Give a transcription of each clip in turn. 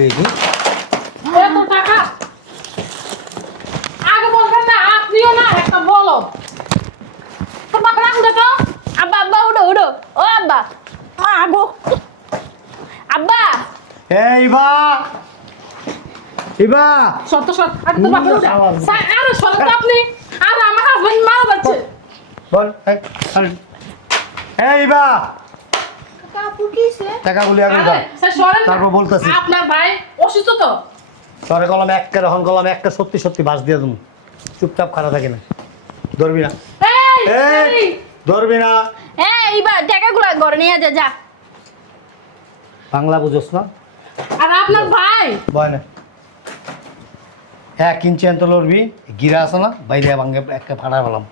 দেখি এত টাকা? আগে বলবেন না আপনিও না একটা বলো। তোর বাপের আগুনটা তো আব্বা আব্বা উঠো উঠো। ও আব্বা। মা আগো আব্বা। এই বা। ইবা সত্য সত্য। আরে তোর আরে সত্য আপনি। আরে আমার হাজবেন্ড মারা যাচ্ছে। বল এই। এই বা। টাকাগুলি আগে আরে দাও। স্যার সরেন তারপর বলতাছি। আপনার ভাই অসুস্থ তো? তরে কলম একটা কলম একটা সত্যি সত্যি ভাস দিয়ে তুমি চুপচাপ খারাপ থাকে না। ধরবি না। এই এই এই, ধরবি না। হ্যাঁ এইবার টাকাগুলো ঘরে নিয়ে যা যা। বাংলা বুঝোস না? আর আপনার ভাই? ভয় না। এক ইঞ্চি আনতে লড়বি গিরা আছে না? বাইরে ভাঙ্গে একটা ফাটা পেলাম।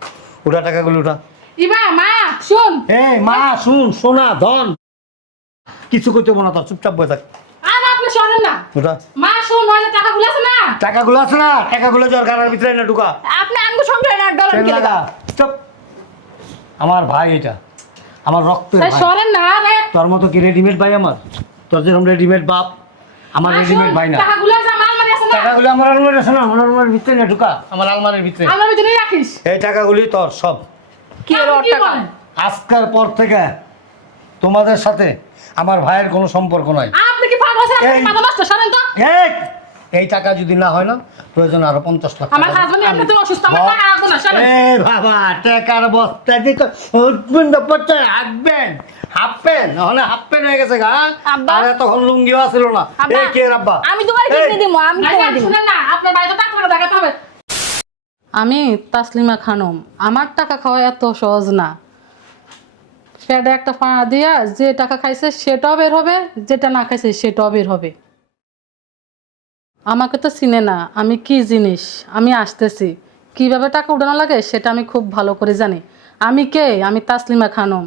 উঠা টাকাগুলো উঠা। ইবা মা শুন। এই মা শুন সোনা ধন। কিছু করতে না তোর চুপচাপ বসে থাক। আর আপনি না। মা আছে না? আছে গাড়ার ভিতরে না ঢুকা। আপনি আঙ্গু সংসারে না ডলার চেন লাগা। চুপ। আমার ভাই এটা। আমার রক্তের ভাই। না আরে। তোর মতো কি রেডিমেড ভাই আমার? তোর যেরকম রেডিমেড বাপ আমার রেডিমেড ভাই না। আমার আলমারি আছে না? টাকাগুলো আমার আলমারি আছে না আমার আলমারির ভিতরে না ঢুকা। আমার আলমারির ভিতরে। আলমারির ভিতরে রাখিস। এই টাকাগুলি তোর সব। কি টাকা? আজকের পর থেকে তোমাদের সাথে আমার ভাইয়ের কোনো সম্পর্ক নাই। আপনি কি পাগল আছেন? এই- মাথা নষ্ট সরেন তো। এই এই টাকা যদি না হয় না প্রয়োজন আরও পঞ্চাশ লাখ আমার টাকা হাজবেন্ড এমনি তো অসুস্থ আমার। টাকা রাখব না এ বাবা টাকার বস্তা উঠবেন না পড়ছে হাঁটবেন। হাঁপবেন নাহলে হাঁপবেন হয়ে গেছে গা। আর তখন লুঙ্গিও আসিল না। এই কে আব্বা? আমি তোমার কিনে দিব আমি তোমার দিব শুনেন না আপনার বাড়িতে টাকা টাকা দেখাতে হবে? আমি তাসলিমা খানম। আমার টাকা খাওয়া এত সহজ না। পেটে একটা পা দিয়া যে টাকা খাইছে সেটাও বের হবে, যেটা না খাইছে সেটাও বের হবে। আমাকে তো চিনে না, আমি কি জিনিস? আমি আসতেছি। কীভাবে টাকা উঠানো লাগে সেটা আমি খুব ভালো করে জানি। আমি কে? আমি তাসলিমা খানম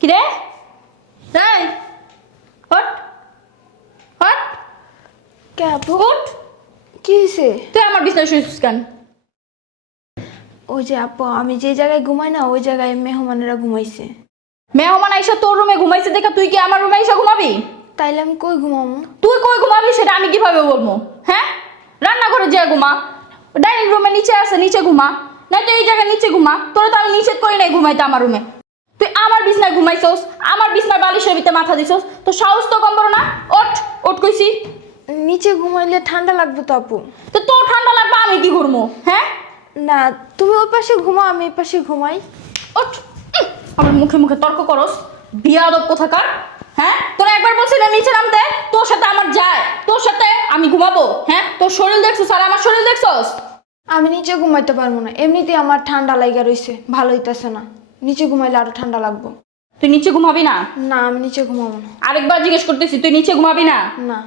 কি রে এই হট হট কে আপু উঠ কি হয়েছে তুই আমার শুয়েছিস ওই যে আপু আমি যে জায়গায় ঘুমাই না ওই জায়গায় মেহমানেরা ঘুমাইছে। মেহমান আইসা তোর রুমে ঘুমাইছে দেখা তুই কি আমার রুমে আইসা ঘুমাবি? তাইলে আমি কই ঘুমাবো তুই কই ঘুমাবি সেটা আমি কীভাবে বলব হ্যাঁ? রান্নাঘরে যে ঘুমা। ডাইনিং রুমে নিচে আছে নিচে ঘুমা। না তো এই জায়গায় নিচে ঘুমা। তোরা তো আমি নিষেধ করি নাই ঘুমাইতে আমার রুমে। তুই আমার বিছনায় ঘুমাইছস আমার বিছনার বালিশের ভিতরে মাথা দিছস তো সাহস তো কম না? ওঠ ওঠ কইছি। নিচে ঘুমাইলে ঠান্ডা লাগবে তো আপু। তো তোর ঠান্ডা লাগবে আমি কি করব হ্যাঁ? না তুমি ওই পাশে ঘুমাও আমি এই পাশে ঘুমাই। ওঠ উম, মুখে মুখে তর্ক করস বিয়াদব কোথাকার হ্যাঁ? তোরা একবার বলছি না নিচে নামতে তোর সাথে আমার যায় তোর সাথে আমি ঘুমাবো হ্যাঁ? তোর শরীর দেখছস আর আমার শরীর দেখছস? আমি নিচে ঘুমাইতে পারব না এমনিতেই আমার ঠান্ডা লাগা রইছে ভালো হইতাছে না। নিচে ঘুমাইলে আরও ঠান্ডা লাগবো। তুই নিচে ঘুমাবি না? না আমি নিচে ঘুমাবো না। আরেকবার জিজ্ঞেস করতেছি তুই নিচে ঘুমাবি না? না।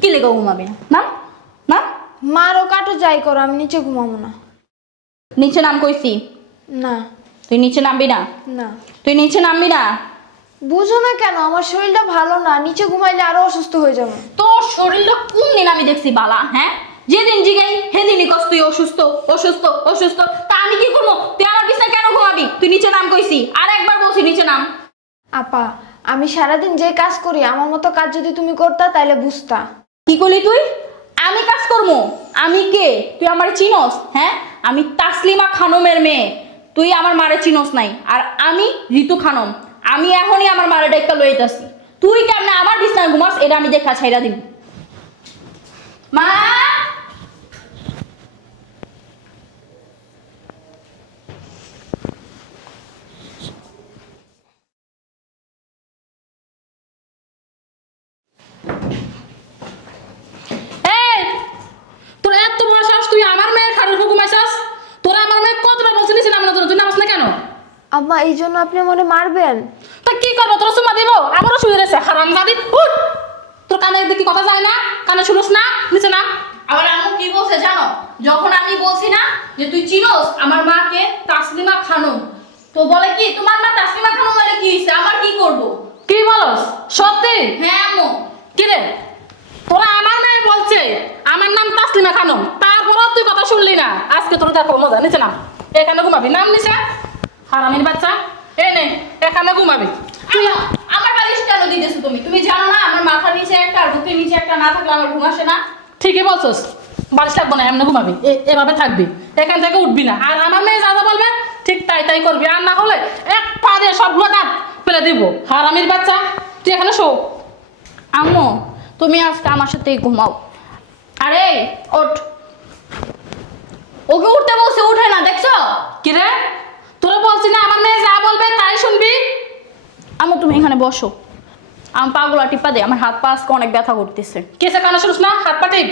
কি লেগে ঘুমাবি না? না মারও কাটো যাই করো আমি নিচে ঘুমাবো না। নিচে নাম কইছি? না। তুই নিচে নামবি না? না। তুই নিচে নামবি না? বুঝো না কেন আমার শরীরটা ভালো না নিচে ঘুমাইলে আরও অসুস্থ হয়ে যাব। তোর শরীরটা কোন দিন আমি দেখছি বালা হ্যাঁ? যেদিন জিগাই সেদিনই কস তুই অসুস্থ অসুস্থ অসুস্থ। তা আমি কি করব? তুই আমার বিছনায় কেন ঘুমাবি? তুই নিচে নাম কইছি। আর একবার বলছি নিচে নাম। আপা, আমি সারাদিন যে কাজ করি, আমার মতো কাজ যদি তুমি করতা তাহলে বুঝতা। কি করলি তুই? আমি কাজ করব আমি কে? তুই আমার চিনস হ্যাঁ? আমি তাসলিমা খানমের মেয়ে। তুই আমার মারে চিনস নাই। আর আমি ঋতু খানম। আমি এখনই আমার মারে ডেক্কা লইতাছি। তুই কেমনে আমার বিছনায় ঘুমাস, এটা আমি দেখা ছাইরা দিব মা এই তোর এত বড় সাহস তুই আমার মেয়ের খাটের উপর ঘুমাইছাস তোরা আমার মেয়ে কতটা বলছিস নিচে নামানোর জন্য তুই নামাস না কেন? আম্মা এই জন্য আপনি মনে মারবেন। তা কি করব? তোর সুমা দিব? আমারও শুয়ে রয়েছে। হারাম দাদি উঠ! তোর কানে দেখি কথা যায় না কানে শুনোস না নিচে নাম। আমার আম্মু কি বলছে জানো? যখন আমি বলছি না যে তুই চিনোস আমার মাকে তাসলিমা খানম। তো বলে কি তোমার মা তাসলিমা খানম মানে কি হইছে? আমার কি করব? কি বলস? সত্যি? হ্যাঁ আম্মু। কি রে? তোরা আমার মেয়ে বলছে আমার নাম তাসলিমা খানম। তারপরও তুই কথা শুনলি না। আজকে তোর দেখো মজা নিচে না? এখানে ঘুমাবি? নাম নিচে হারামির বাচ্চা? এই নে এখানে ঘুমাবি। তুই আমা, আমার বালিশ কেন দিতেছো তুমি? তুমি জানো না আমার মাথার নিচে একটা আর বুকের নিচে একটা না থাকলে আমার ঘুম আসে না। ঠিকই বলছস। বালিশ লাগবো না এমনি ঘুমাবি। এভাবে থাকবি। এখান থেকে উঠবি না। আর আমার মেয়ে যা যা বলবে ঠিক তাই তাই করবি। আর না হলে এক পা দিয়ে সবগুলো দাঁত ফেলে দিব। হারামির বাচ্চা তুই এখানে শো। আম্মু তুমি আজকে আমার সাথেই ঘুমাও। আরে ওঠ। ওকে উঠতে বলছে উঠে না দেখছ? কিরে তোরা বলছি না আমার মেয়ে যা বলবে তাই শুনবি? আম্মু তুমি এখানে বসো। আমার পাগুলা টিপা দে আমার হাত পা আজকে অনেক ব্যথা করতেছে। কেসে কানে শুনিস না হাত পা টিপ।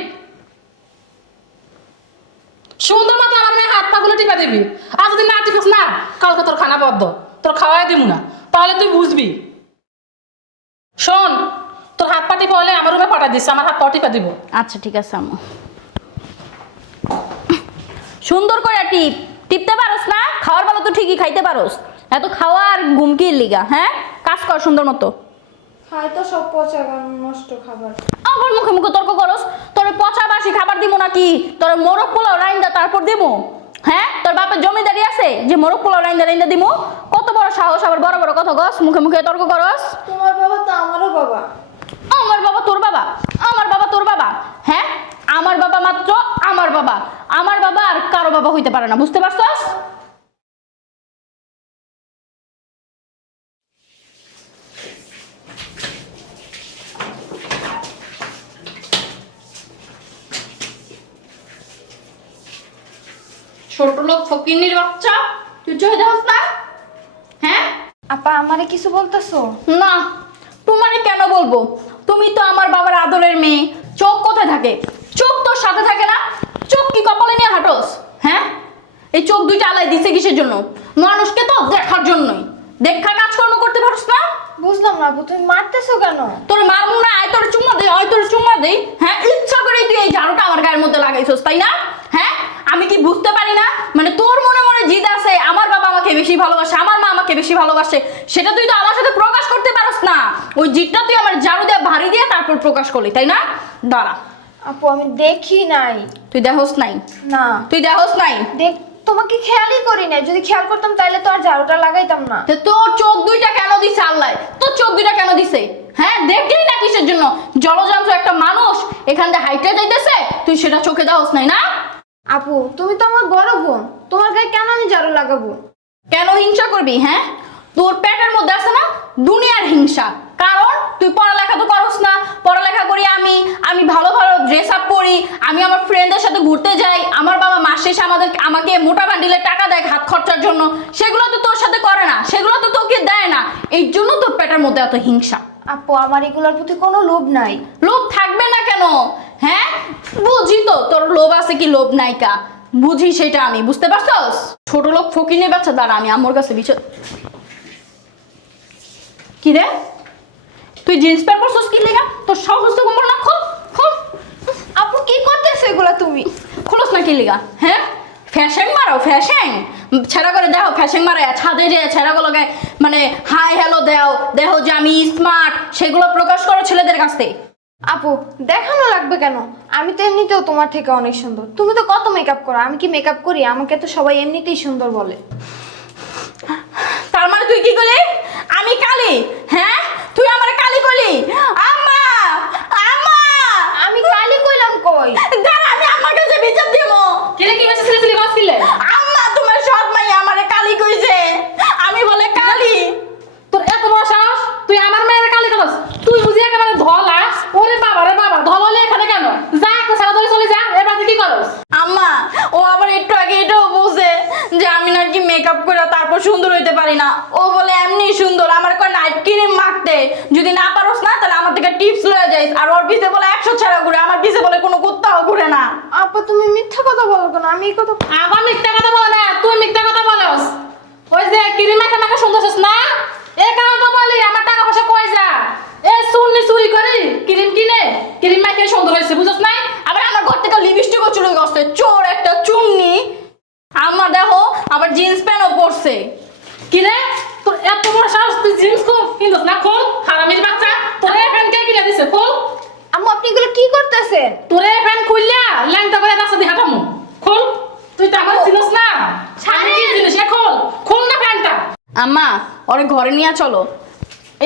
সুন্দর মতো আমার মেয়ে হাত পা গুলো টিপা দিবি। আর যদি না টিপিস না কালকে তোর খানা বদ্ধ। তোর খাওয়াই দিব না। তাহলে তুই বুঝবি। শোন তোর হাত পা টিপা হলে আমার রুমে পাঠা দিস আমার হাত পা টিপা দিব। আচ্ছা ঠিক আছে আম্মু। সুন্দর করে টিপ। টিপতে পারোস না? খাওয়ার বেলা তো ঠিকই খাইতে পারোস। এত খাওয়া আর ঘুমকির লিগা হ্যাঁ? কাজ কর সুন্দর মতো। খায় তো সব পচা নষ্ট খাবার। আবার মুখে মুখে তর্ক করস? তোর পচা বাসি খাবার দিব নাকি? তোর মোরগ পোলাও রাইন্দা তারপর দিব হ্যাঁ? তোর বাপের জমিদারি আছে যে মোরগ পোলাও রাইন্দা রাইন্দা দিব কত বড় সাহস আবার বড় বড় কথা গস মুখে মুখে তর্ক করস? তোমার বাবা তো আমারও বাবা। আমার বাবা তোর বাবা আমার বাবা তোর বাবা। হ্যাঁ? আমার বাবা মাত্র আমার বাবা। আমার বাবা আর কারও বাবা হইতে পারে না বুঝতে পারছস? ছোট লোক ফকিন্নির বাচ্চা তুই চলে যাস না। হ্যাঁ? আপা আমারে কিছু বলতেছো? না। তোমারে কেন বলব? তুমি তো আমার বাবার আদরের মেয়ে। চোখ কোথায় থাকে? চোখ তোর সাথে থাকে না? চোখ কি কপালে নিয়ে হাঁটোস? হ্যাঁ? এই চোখ দুইটা আলাই দিছে কিসের জন্য? মানুষকে তো দেখার জন্যই। দেখা কাজকর্ম করতে পারস না? বুঝলাম না তুমি মারতেছো কেন? তোর মারমু না আয় তোর চুম্মা দে আয় তোর চুম্মা দে। হ্যাঁ ইচ্ছা করে তুই এই ঝাড়ুটা আমার গায়ের মধ্যে লাগাইছস তাই না? আমি কি বুঝতে পারি না? মানে তোর মনে মনে জিদ আছে আমার বাবা আমাকে বেশি ভালোবাসে আমার মা আমাকে বেশি ভালোবাসে সেটা তুই তো আমার সাথে প্রকাশ করতে পারস না। ওই জিদটা তুই আমার ঝাড়ু দিয়ে ভারী দিয়ে তারপর প্রকাশ করলি তাই না? দাঁড়া। আপু আমি দেখি নাই। তুই দেখোস নাই? না। তুই দেখোস নাই? দেখ তোমাকে খেয়ালই করি না যদি খেয়াল করতাম তাহলে তো আর ঝাড়ুটা লাগাইতাম না। তো তোর চোখ দুইটা কেন দিছে আল্লাহ? তোর চোখ দুইটা কেন দিছে? হ্যাঁ দেখলি না কিসের জন্য? জলযন্ত্র একটা মানুষ এখান থেকে হাইটে যাইতেছে তুই সেটা চোখে দাওস নাই না? আপু তুমি তো আমার বড় বোন। তোমার গায়ে কেন আমি ঝাড়ু লাগাবো? কেন হিংসা করবি হ্যাঁ? তোর পেটের মধ্যে আছে না দুনিয়ার হিংসা। কারণ তুই পড়ালেখা তো করস না। পড়ালেখা করি আমি আমি ভালো ভালো ড্রেস আপ করি আমি আমার ফ্রেন্ডদের সাথে ঘুরতে যাই। আমার বাবা মাস শেষে আমাদের আমাকে মোটা বান্ডিলে টাকা দেয় হাত খরচার জন্য। সেগুলো তো তোর সাথে করে না সেগুলো তো তোকে দেয় না। এই জন্য তোর পেটের মধ্যে এত হিংসা। আপু আমার এগুলোর প্রতি কোনো লোভ নাই। লোভ থাকবে না কেন? হ্যাঁ? বুঝি তো, তোর লোভ আছে কি লোভ নাইকা বুঝি সেটা আমি, বুঝতে পারছস? ছোট লোক ফকিনে বাচ্চা, দাঁড়া, আমি আমার কাছে বিষয় কি রে? তুই জিন্স প্যান্ট পরছস কি লেগা? তোর সাহস তো না, খোল খোল। আপু, কি করতেছো এগুলা তুমি? খোলস না কি লেগা? হ্যাঁ? ফ্যাশন মারো, ফ্যাশন। ছেড়া করে দেখো ফ্যাশন মারে, ছাদে যে ছেড়াগুলো গায়ে মানে হাই হ্যালো দেও। দেখো যে আমি স্মার্ট সেগুলো প্রকাশ করো ছেলেদের কাছ থেকে। আপু দেখানো লাগবে কেন? আমি তো এমনিতেও তোমার থেকে অনেক সুন্দর। তুমি তো কত মেকআপ করো? আমি কি মেকআপ করি? আমাকে তো সবাই এমনিতেই সুন্দর বলে। তার মানে তুই কি করলি? আমি কালি? হ্যাঁ? তুই আমার কালি করলি? আম্মা! আম্মা! আমি কালি কইলাম কই? দাঁড়া আমি আমার কাছে বিচার দিব কিরে কি হয়েছে? ছেলে ছেলে গাছ কিনলে আম্মা তোমার সৎ মাই আমারে কালি কইছে আমি বলে কালি তোর এত বড় সাহস তুই আমার মেয়ের কালি খালাস তুই বুঝি একেবারে ধলা ওরে বাবা রে বাবা ধল হলে এখানে কেন যা একটা সারা ধরে চলে যা এবার তুই কি করস আম্মা ও আবার একটু আগে এটাও বলছে যে আমি নাকি মেকআপ করে তারপর সুন্দর হইতে পারি না ও বলে এমনি সুন্দর আমার কয় নাইট ক্রিম মাখতে যদি না পারোস না তাহলে আমার থেকে টিপস লয়ে যাইস আর ওর পিছে বলে একশো ছাড়া ঘুরে আমার পিছে বলে কোনো কুত্তাও ঘুরে না আপা তুমি মিথ্যা কথা বলো কেন আমি এই কথা আবার মিথ্যা কথা বলে না তুই মিথ্যা কথা বলস। ওই যে কিরি মাখা মাখা শুনতেছিস না? এ কারণ তো বলি আমার টাকা পয়সা কই যা? এ সুন্নি চুরি করি ক্রিম কিনে ক্রিম মাখে সুন্দর হয়েছে বুঝছ নাই? আবার আমার ঘর থেকে লিপস্টিকও চুরি করছে চোর একটা চুন্নি। আমার দেখো আবার জিন্স প্যান্টও পরছে। কিরে তোর এত বড় সাহস তুই জিন্স খুব কিনছিস না? খোল হারামির বাচ্চা। তোর এই ফ্যান কে কিনে দিছে? খোল। আম্মু আপনি এগুলো কি করতেছেন? তোর এই ফ্যান খুললা ল্যাংটা করে রাস্তা দিয়ে হাঁটামো। খোল তুই তো আমার চিনিস না? আমি কি জিনিস এ খোল খোল না প্যান্টটা আম্মা ওরে ঘরে নিয়ে চলো।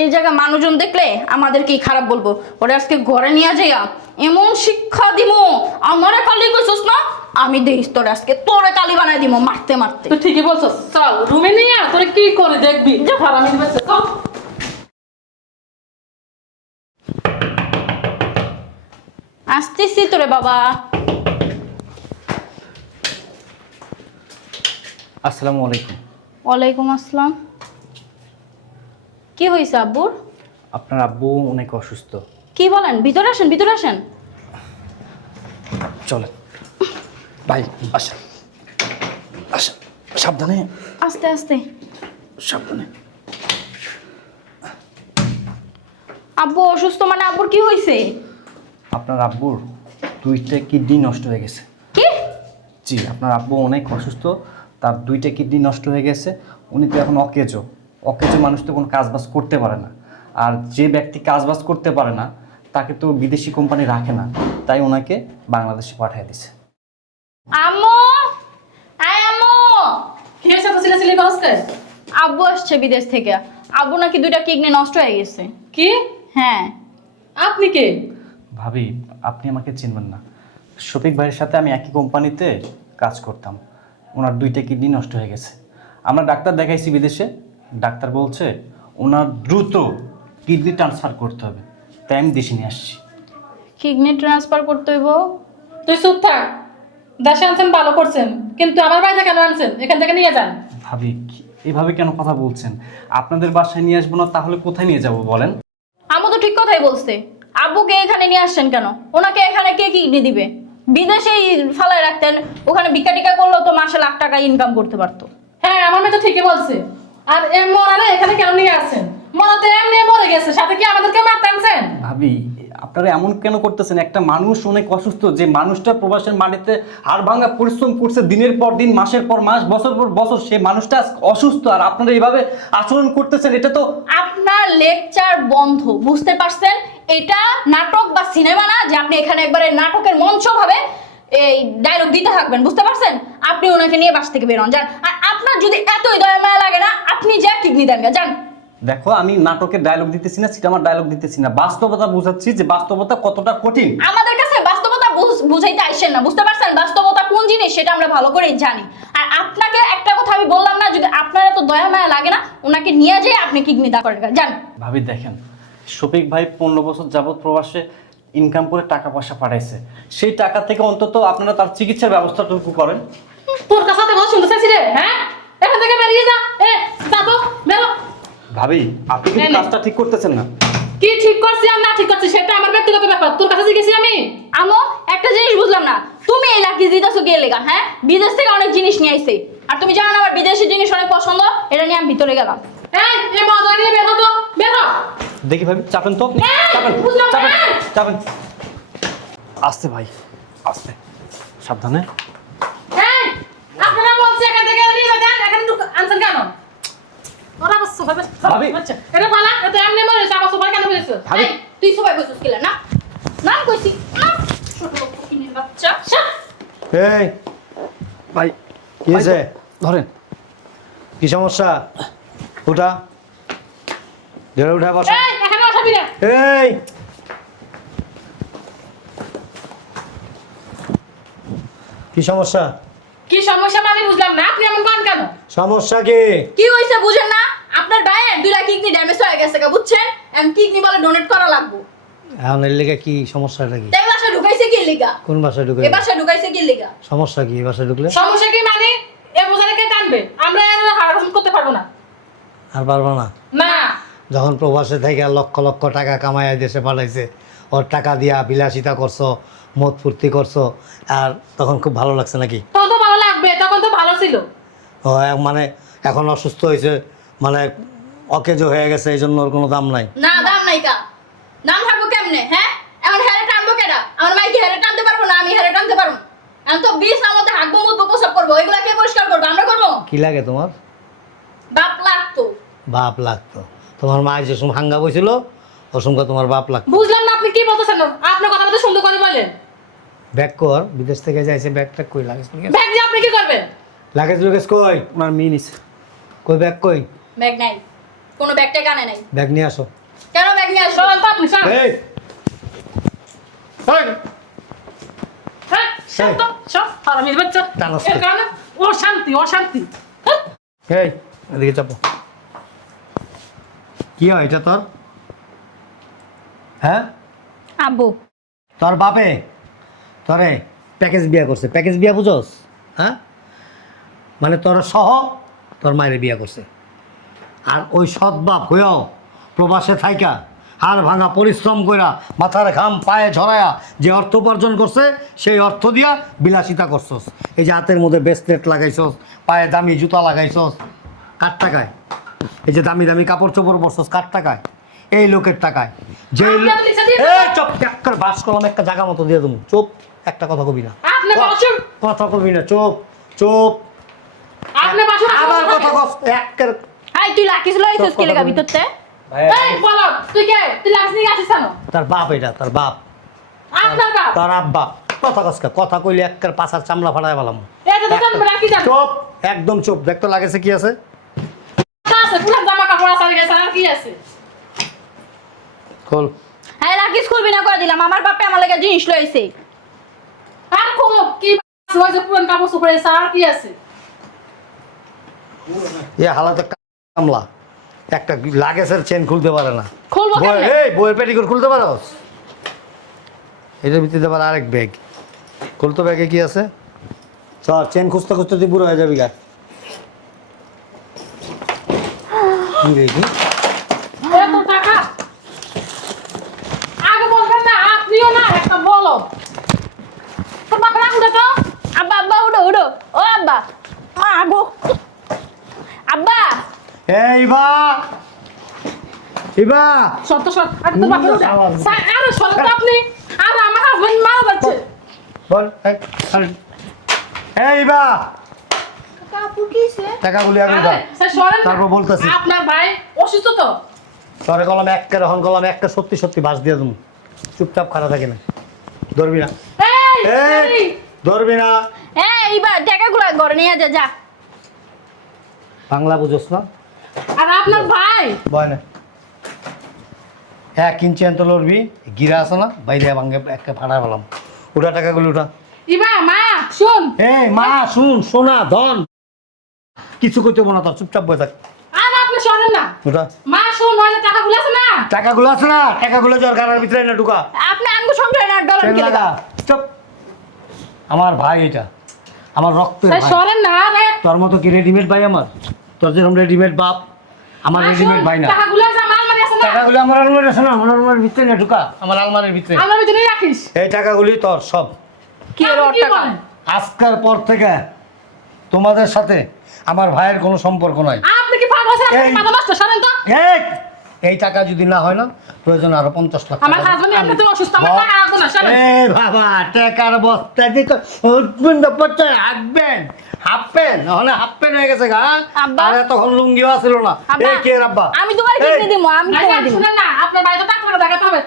এই জায়গায় মানুষজন দেখলে আমাদের কি খারাপ বলব? ওরে আজকে ঘরে নিয়ে যাইয়া এমন শিক্ষা আমারে কালি কইছস না আমি দেখিস তোরে আজকে তোরে কালি বানাই দিব মারতে মারতে। তুই ঠিকই বলছস। চল রুমে নিয়ে তোরে কি করে দেখবি? যে ফারামি দিবে চল। আসতেছি তোরে বাবা। আসসালামু আলাইকুম। ওয়ালাইকুম আসসালাম। কি হয়েছে আব্বুর? আপনার আব্বু অনেক অসুস্থ। কি বলেন? ভিতরে আসেন ভিতরে আসেন। চলেন। ভাই আসেন। আসেন। সাবধানে। আস্তে আস্তে। সাবধানে। আব্বু অসুস্থ মানে আব্বুর কি হয়েছে? আপনার আব্বুর দুইটা কিডনি নষ্ট হয়ে গেছে। কি? জি আপনার আব্বু অনেক অসুস্থ। তার দুইটা কিডনি নষ্ট হয়ে গেছে উনি তো এখন অকেজো। অকেজো মানুষ তো কোনো কাজবাজ করতে পারে না। আর যে ব্যক্তি কাজবাজ করতে পারে না তাকে তো বিদেশি কোম্পানি রাখে না। তাই ওনাকে বাংলাদেশে পাঠিয়ে দিছে। আম্মু! আয় আম্মু! কি হয়েছে? তো সিলে সিলে করস কে? আব্বু আসছে বিদেশ থেকে। আব্বু নাকি দুইটা কিডনি নষ্ট হয়ে গেছে। কি? হ্যাঁ। আপনি কে? ভাবি আপনি আমাকে চিনবেন না। শফিক ভাইয়ের সাথে আমি একই কোম্পানিতে কাজ করতাম। ওনার দুইটা কিডনি নষ্ট হয়ে গেছে। আমরা ডাক্তার দেখাইছি বিদেশে ডাক্তার বলছে ওনার দ্রুত কিডনি ট্রান্সফার করতে হবে। তাই আমি দেশে নিয়ে আসছি। কিডনি ট্রান্সফার করতে হইব? তুই চুপ থাক। দেশে আনছেন ভালো করছেন। কিন্তু আমার বাড়িতে কেন আনছেন? এখান থেকে নিয়ে যান। ভাবি এভাবে কেন কথা বলছেন? আপনাদের বাসায় নিয়ে আসব না তাহলে কোথায় নিয়ে যাব বলেন? আম্মু তো ঠিক কথাই বলছে। আব্বুকে এখানে নিয়ে আসছেন কেন? ওনাকে এখানে কে কিডনি দিবে? বিদেশেই ফালায় রাখতেন ওখানে বিকা টিকা করলেও তো মাসে লাখ টাকা ইনকাম করতে পারতো। হ্যাঁ আমার মেয়ে তো ঠিকই বলছে। আর এম মরালে এখানে কেন নিয়ে আসছেন মরা তো এমনি মরে গেছে সাথে কি আমাদেরকে মারতে আনছেন? ভাবি আপনারা এমন কেন করতেছেন? একটা মানুষ অনেক অসুস্থ যে মানুষটা প্রবাসের মাটিতে হাড় ভাঙা পরিশ্রম করছে দিনের পর দিন মাসের পর মাস বছর পর বছর সে মানুষটা অসুস্থ আর আপনারা এইভাবে আচরণ করতেছেন এটা তো আপনার লেকচার বন্ধ বুঝতে পারছেন? এটা নাটক বা সিনেমা না যে আপনি এখানে একবারে নাটকের মঞ্চ ভাবে এই ডায়লগ দিতে থাকবেন বুঝতে পারছেন? আপনি ওনাকে নিয়ে বাস থেকে বেরোন যান। আর আপনার যদি এতই দয়া মায়া লাগে না আপনি যা কিডনি দেন যান। দেখো আমি নাটকের ডায়লগ দিতেছি না সিনেমার ডায়লগ দিতেছি না। বাস্তবতা বুঝাচ্ছি যে বাস্তবতা কতটা কঠিন। আমাদের কাছে বাস্তবতা বুঝ- বুঝাইতে আইসেন না বুঝতে পারছেন? বাস্তবতা কোন জিনিস সেটা আমরা ভালো করেই জানি। আর আপনাকে একটা কথা আমি বললাম না যদি আপনার এত দয়া মায়া লাগে না ওনাকে নিয়ে যেয়ে আপনি কিডনি দা করেন যান। ভাবি দেখেন শফিক ভাই পনেরো বছর যাবৎ প্রবাসে ইনকাম করে টাকা পয়সা পাঠাইছে। সেই টাকা থেকে অন্তত আপনারা তার চিকিৎসার ব্যবস্থাটুকু করেন। তোর কাছে তো শুনতে চাইছি রে হ্যাঁ? এখান থেকে বেরিয়ে যা। এ যা তো বেরো। ভাবি আপনি এনে। কাজটা ঠিক করতেছেন না। কি ঠিক করছি আর না ঠিক করছি সেটা আমার ব্যক্তিগত ব্যাপার। তোর কাছে জিজ্ঞেসি আমি? আমো একটা জিনিস বুঝলাম না। তুমি এই লাকি দিতেছো কে লেগা হ্যাঁ? বিদেশ থেকে অনেক জিনিস নিয়ে আইছে। আর তুমি জানো না আমার বিদেশি জিনিস অনেক পছন্দ এটা নিয়ে আমি ভিতরে গেলাম। এই এ মজা নিয়ে বেরো তো বেরো দেখি ভাবি চাপেন তো এই, চাপেন চাপেন চাপেন। আস্তে ভাই আস্তে। সাবধানে। এই আপনারা বলছি এখান থেকে নিয়ে যান এখানে ঢুক আনছেন কেন? ওরা আবার সোফা বে- ভাবি। আচ্ছা এটা পালা এটা এমনি মরে আবার সোফা কেন বলেছ ভাবি। তুই সবাই কইছিস কিলা না? নাম কইছি। নাম। ছোট লোক বাচ্চা। এই ভাই কি হয়েছে? ধরেন। কি সমস্যা? উঠা। ধরে উঠা বস। এই এই। কি সমস্যা? কি সমস্যা মানে বুঝলাম না। আপনি এমন কেন? সমস্যা কি? কি হইছে বুঝেন না? আপনার ভাইয়ের দুইটা কিডনি ড্যামেজ হয়ে গেছে গা বুঝছেন? এম কিডনি বলে ডোনেট করা লাগবো। এখন এর লেগে কি সমস্যাটা কি? তাই বাসায় ঢুকাইছে কি লিগা? কোন বাসায় ঢুকে এ বাসায় ঢুকাইছে কি লিগা? সমস্যা কি? এই বাসায় ঢুকলে? সমস্যা কি মানে? এ বোঝালে কে টানবে? আমরা এর হারাম করতে পারব না। আর পারব না। যখন প্রবাসে থেকে লক্ষ লক্ষ টাকা কামাইয়া দেশে পাঠাইছে ওর টাকা দিয়া বিলাসিতা করছ মদ ফুর্তি করছ আর তখন খুব ভালো লাগছে নাকি? তখন তো ভালো লাগবে তখন তো ভালো ছিল। ও মানে এখন অসুস্থ হয়েছে মানে অকেজো হয়ে গেছে এই জন্য ওর কোনো দাম নাই। না দাম নাই কা দাম থাকব কেমনে হ্যাঁ? এখন হেরে টানবো কেডা? আমার মাইকে হেরে টানতে পারব না আমি হেরে টানতে পারব এখন তো বিষ মধ্যে হাঁকবো মুতবো প্রসব করব এগুলা কে পরিষ্কার করব? আমরা করব? কি লাগে তোমার? বাপ লাগতো। বাপ লাগতো। তোমার মা যে হাঙ্গা বইছিল ও সময় তোমার বাপ লাগতো। বুঝলাম না আপনি কি বলতেছেন? আপনার কথা মতো সুন্দর করে বলেন। ব্যাগ কর বিদেশ থেকে যাইছে ব্যাগটা কই? লাগেজ ব্যাগ দিয়ে আপনি কি করবেন? লাগেজ লুগেজ কই? ওনার মেয়ে নিছে। কই ব্যাগ কই? ব্যাগ নাই। কোনো ব্যাগটা কানে নাই। ব্যাগ নিয়ে আসো। কেন ব্যাগ নিয়ে আসো? চলেন তো আপনি চলেন এই! হ্যাঁ সব সব হারামির বাচ্চা। টানাস এর? কারণে অশান্তি অশান্তি? এই এদিকে চাপো। কি হয় এটা তোর? হ্যাঁ? আব্বু। তোর বাপে? তোরে প্যাকেজ বিয়া করছে। প্যাকেজ বিয়া বুঝোস? হ্যাঁ? মানে তোর সহ তোর মায়ের বিয়া করছে। আর ওই সৎ বাপ হয়েও প্রবাসে থাইকা হাড় ভাঙা পরিশ্রম কইরা মাথার ঘাম পায়ে ঝরায়া যে অর্থ উপার্জন করছে সেই অর্থ দিয়া বিলাসিতা করছস। এই যে হাতের মধ্যে ব্রেসলেট লাগাইছস পায়ে দামি জুতা লাগাইছস কার টাকায়। এই যে দামি দামি কাপড় চোপড় পরছস কার টাকায়? এই লোকের টাকায়। যে আপনি সাথে- একটা বাস কলম একটা জায়গা মতো দিয়ে দেবো। চুপ একটা কথা কবি না। কথা কবি না চুপ চুপ। আবার কথা কস একের হাই তুই লাকিস লইছিস কি লাগা। ভিতরতে? এই বলো তুই কে? তুই লাক্স নিয়ে আসিস কেন? তার বাপ এটা তার বাপ। আপনার বাপ? তার আব্বা। কথা কসকা কথা কইলে একের পাশার চামড়া ফাটাই পেলাম এটা তো জানবে না কি জানবে চুপ একদম চুপ। দেখতে লাগেছে কি আছে? আছে পুরান জামা কাপড় আছে আর গেছে আর কি আছে? খোল হ্যাঁ খুলবি না করে দিলাম আমার বাপে আমার লাগে জিনিস লইছে আর কোনো কি আছে যে পুরান কাপড় চোপড় আছে আর কি আছে? এ হালাতে কামলা একটা লাগেজের চেন খুলতে পারে না। খুলবো কেমনে? এই বইয়ের পেটিকোট খুলতে পারোস? এটার ভিতরে আবার আরেক ব্যাগ খুলতো ব্যাগে কি আছে? চল চেন খুঁজতে খুঁজতে তুই বুড়ো হয়ে যাবি গা কি দেখি এত টাকা? আগে বলবেন না আপনিও না একটা বলো। তোর বাপের আগুন তো। আব্বা আব্বা ও মা আব্বা। এই বা। ইবা সত্য সত্য। তোর উঠে আরে সত্য তো আপনি। আর আমার হাজবেন্ড মারা যাচ্ছে। বল এই। এই বা? টাকাগুলি আগে দা আরে, স্যার, সরেন। না। তারপর বলতেছি। আপনার ভাই অসুস্থ তো? তরে কলম একটা রহন কলম একটা সত্যি সত্যি বাস দিয়ে তুমি চুপচাপ খারাপ থাকে না। ধরবি না। এই এই ধরবি। না। হ্যাঁ এইবার টাকাগুলো ঘরে নিয়ে যা যা। বাংলা বুঝোস না? আর আপনার ভাই? বয় না এক ইঞ্চি আনতে লড়বি গিরা আছে না? বাইরে ভাঙ্গে একটা ফাটা পেলাম। উঠা টাকাগুলো উঠা। ইবা মা শুন। এই মা শুন সোনা ধন। কিছু করতে না তোর চুপচাপ বসে থাক। আর আপনি সরেন না। উঠা। মা শুন ওই যে টাকাগুলো আছে না? টাকাগুলো আছে না টাকাগুলো জ্বর গাড়ার ভিতরে না ঢুকা। আপনি আঙ্গু সঙ্গে না ডলার কি লাগা। চুপ। আমার ভাই এটা। আমার রক্তের স্যার ভাই। সরেন না আরে। তোর মতো কি রেডিমেড ভাই আমার? তোর যেরকম রেডিমেড বাপ আমার রেডিমেড ভাই না। টাকাগুলো আছে আমার আলমারি আছে না? টাকাগুলো আমার আলমারি আছে না আমার আলমারির ভিতরে না ঢুকা। আমার আলমারির ভিতরে। আমার ভিতরে রাখিস। এই টাকাগুলি তোর সব। কি কি টাকা? আজকের পর থেকে তোমাদের সাথে আমার ভাইয়ের কোনো সম্পর্ক নাই। আপনি কি পাগল আছেন? আপনি এই- মাথা নষ্ট সরেন তো। এই এই টাকা যদি না হয় না প্রয়োজন আরও পঞ্চাশ লাখ আমার টাকা। হাজবেন্ড আমি- এমনিতে অসুস্থ আমার টাকা রাখব না। সরেন এ বাবা টাকার বস্তা দিকে উঠবেন না পড়ছে হাঁটবেন। হাফবেন নাহলে হাফবেন হয়ে গেছে গা। আব্বা। আর তখন লুঙ্গিও আসছিল না। আব্বা, এই কে রাব্বা আমি তোমার এই, কিনে দিব আমি ভাইজান, তোমার দিব শুনেন না আপনার বাড়িতে ডাক্তার দেখাতে হবে।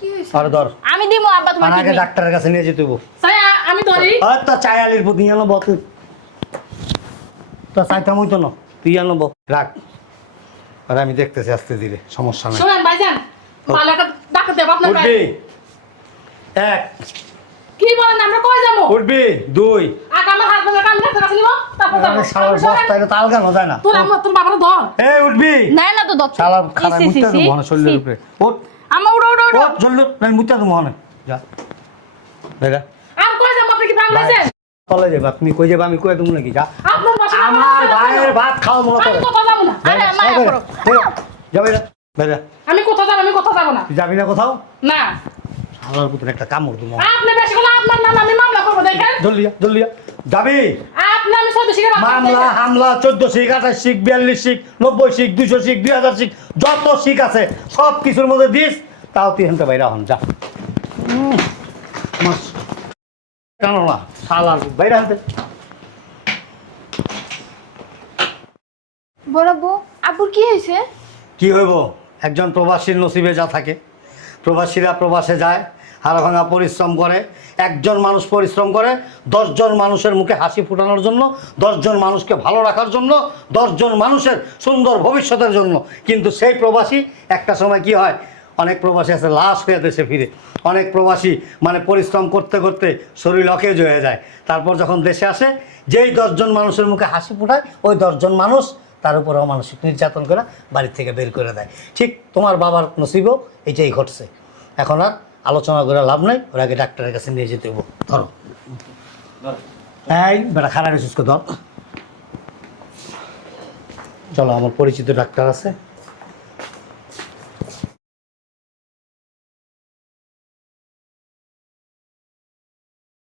কি হইছে? আরে ধর। আমি দিব আব্বা তোমার আর আগে কিনে ডাক্তারের কাছে নিয়ে যেতে হইব। স্যার আমি ধরি। আর তো চাই আলির প্রতি আনো বত তো চাইতাম হইতো না তুই আনো ব রাখ। আর আমি দেখতেছি আস্তে ধীরে সমস্যা নাই। শুনেন ভাইজান একটা ডাক্তার দেবো আপনার উঠবি। এক। কি বলেন আমরা কই যাব? উঠবি। দুই। আগে আমার হাজবেন্ডের কাম ডাক্তার কাছে নিব তারপর যাব। আরে আপনি বস্তা এটা তো আলগানো যায় না। তোর আমার তোর বাবার ধর এই উঠবি। নাই না তো মুত্তা শরীরের। উপরে। ওঠ আমা উড়ো উড়ো উড়ো জলদি মুত্তা দেবো হনে যা। বেরা আর কই যাব? আপনি কি তলে যাবা তুমি কই যাবা আমি কই দেবো নাকি? যা। আমার ভাইয়ের ভাত খাও মনে করে। যাবে না বেরা আমি কোথাও যাব আমি কোথাও যাব না। যাবি না কোথাও? না। শালার পুত্র একটা কামড় আপনি বেশি করে আপনার নাম আমি মামলা করব দেখেন। জলদি যা জলদি যাবি? আপনি আমি সদ্য শিখে মামলা হামলা চোদ্দ শিখ আঠাশ শিখ বিয়াল্লিশ শিখ নব্বই শিখ দুইশো শিখ দুই হাজার শিখ যত শিখ আছে সব কিছুর মধ্যে দিস তাও তুই হেনতে বাইরা হন যা। মাস। কেন না শালার বাইরা হানতে বড় বউ আপুর কি হয়েছে? কি হইব? একজন প্রবাসীর নসিবে যা থাকে। প্রবাসীরা প্রবাসে যায় হাড় ভাঙা পরিশ্রম করে। একজন মানুষ পরিশ্রম করে দশজন মানুষের মুখে হাসি ফোটানোর জন্য দশজন মানুষকে ভালো রাখার জন্য দশজন মানুষের সুন্দর ভবিষ্যতের জন্য। কিন্তু সেই প্রবাসী একটা সময় কি হয় অনেক প্রবাসী আছে, লাশ হয়ে দেশে ফিরে। অনেক প্রবাসী মানে পরিশ্রম করতে করতে শরীর অকেজ হয়ে যায়। তারপর যখন দেশে আসে, যেই দশজন মানুষের মুখে হাসি ফোটায়, ওই দশজন মানুষ তার উপর অমানসিক নির্যাতন করে বাড়ির থেকে বের করে দেয়। ঠিক তোমার বাবার নসিবও এটাই ঘটছে। এখন আর আলোচনা করে লাভ নাই, ওর আগে ডাক্তারের কাছে নিয়ে যেতে হব। ধরো। এই বেটা খারাপ ধর চলো, আমার পরিচিত ডাক্তার আছে।